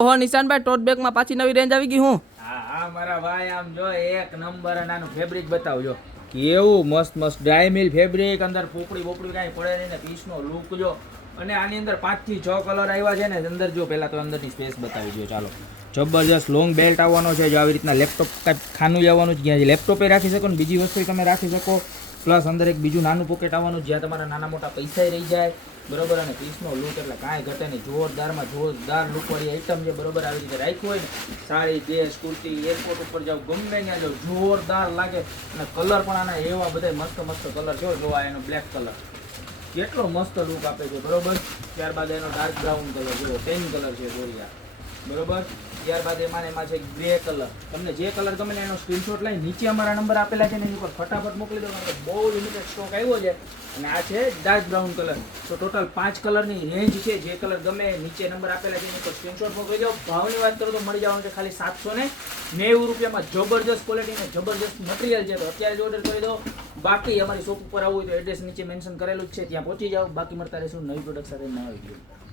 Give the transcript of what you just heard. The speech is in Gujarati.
ઓહો નિશાનભાઈ ટોટ બેગ માં પાછી નવી રેન્જ આવી ગઈ હું હા હા મારા ભાઈ આમ જો એક નંબર નાનું ફેબ્રિક બતાવજો કેવું મસ્ત મસ્ત ડ્રાય મિલ ફેબ્રિક અંદર પોપડી બોપડી કાંઈ પડે નહીં ને પીસનો લુક જો અને આની અંદર 5 થી 6 કલર આવ્યા છે ને અંદર જો પહેલા તો અંદરની સ્પેસ બતાવી દો ચાલો જબરજસ્ત લોંગ બેલ્ટ આવવાનો છે જો આવી રીતના લેપટોપ કાંઈ ખાનું આવવાનું છે જ્યાં લેપટોપે રાખી શકો ને બીજી વસ્તુ તમે રાખી શકો પ્લસ અંદર એક બીજું નાનું પોકેટ આવવાનું જ્યાં તમારા નાના મોટા પૈસા રહી જાય બરોબર અને પીસનો લુક એટલે કાંઈ ઘટે નહીં જોરદારમાં જોરદાર લુકવાળી આઈટમ છે બરોબર આવી રીતે રાખ્યું હોય ને સાડી ડ્રેસ કુર્તી એરપોર્ટ ઉપર જાવ ગમે ત્યાં જાવ જોરદાર લાગે અને કલર પણ આના એવા બધા મસ્ત મસ્ત કલર જો જોવા એનો બ્લેક કલર કેટલો મસ્ત લુક આપે છે બરોબર ત્યારબાદ એનો ડાર્ક બ્રાઉન કલર જો પેન કલર છે બોરિયા બરોબર ત્યારબાદ એમાં છે ગ્રે કલર તમને જે કલર ગમે ને એનો સ્ક્રીનશોટ લઈ નીચે અમારા નંબર આપેલા છે ને એની ઉપર ફટાફટ મોકલી દો કારણ કે બહુ લિમિટેડ સ્ટોક આવ્યો છે અને આ છે ડાર્ક બ્રાઉન કલર તો ટોટલ 5 કલરની રેન્જ છે જે કલર ગમે નીચે નંબર આપેલા છે એની ઉપર સ્ક્રીનશોટ મોકલી દો ભાવની વાત કરો તો મળી જવાનું છે ખાલી 790 રૂપિયામાં જબરજસ્ત ક્વોલિટી અને જબરજસ્ત મટીરિયલ છે તો અત્યારે જ ઓર્ડર કરી દો બાકી અમારી શોપ ઉપર આવવું હોય તો એડ્રેસ નીચે મેન્શન કરેલું જ છે ત્યાં પહોંચી જાઓ બાકી મળતા રહેશું નવી પ્રોડક્ટ સાથે નવા વિડીયો